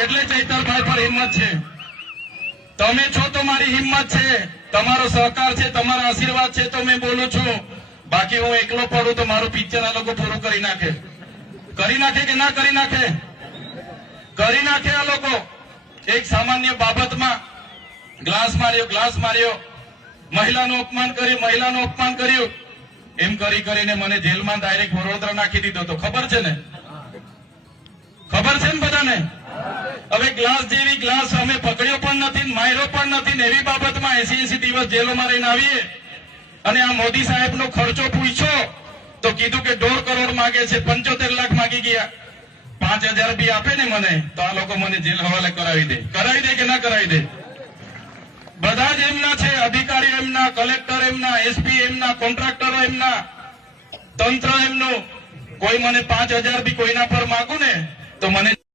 એટલે ચૈતરભાઈ પર હિંમત છે. તમે છો તો મારી હિંમત છે, તમારો સહકાર છે, તમારા આશીર્વાદ છે તો મેં બોલું છું. બાકી હું એકલો પડું તો મારું પિક્ચર આ લોકો પૂરું કરી નાખે. કરી નાખે કે ના કરી નાખે? કરી નાખે આ લોકો. એક સામાન્ય બાબતમાં ગ્લાસ માર્યો, મહિલાનું અપમાન કર્યું, એમ કરીને મને જેલમાં ડાયરેક્ટ વડોદરા નાખી દીધો. તો ખબર છે ને બધાને? હવે ગ્લાસ જેવી ગ્લાસ અમે પકડ્યો પણ નથી, માર્યો પણ નથી ને એવી બાબતમાં 80 દિવસ જેલોમાં રહીને આવીએ અને આ મોદી સાહેબનો ખર્ચો પૂછ્યો તો કીધું કે 1.5 કરોડ માંગે છે, 75 લાખ માંગી ગયા. 5,000 બી આપે ને મને તો આ લોકો મને જેલ હવાલે કરાવી દે કે ના કરાવી દે? બધા જ એમના છે, અધિકારી એમના, કલેક્ટર એમના, એસપી એમના, કોન્ટ્રાક્ટરો એમના, તંત્ર એમનું. કોઈ મને 5,000 બી કોઈના પર માંગુ ને તો મને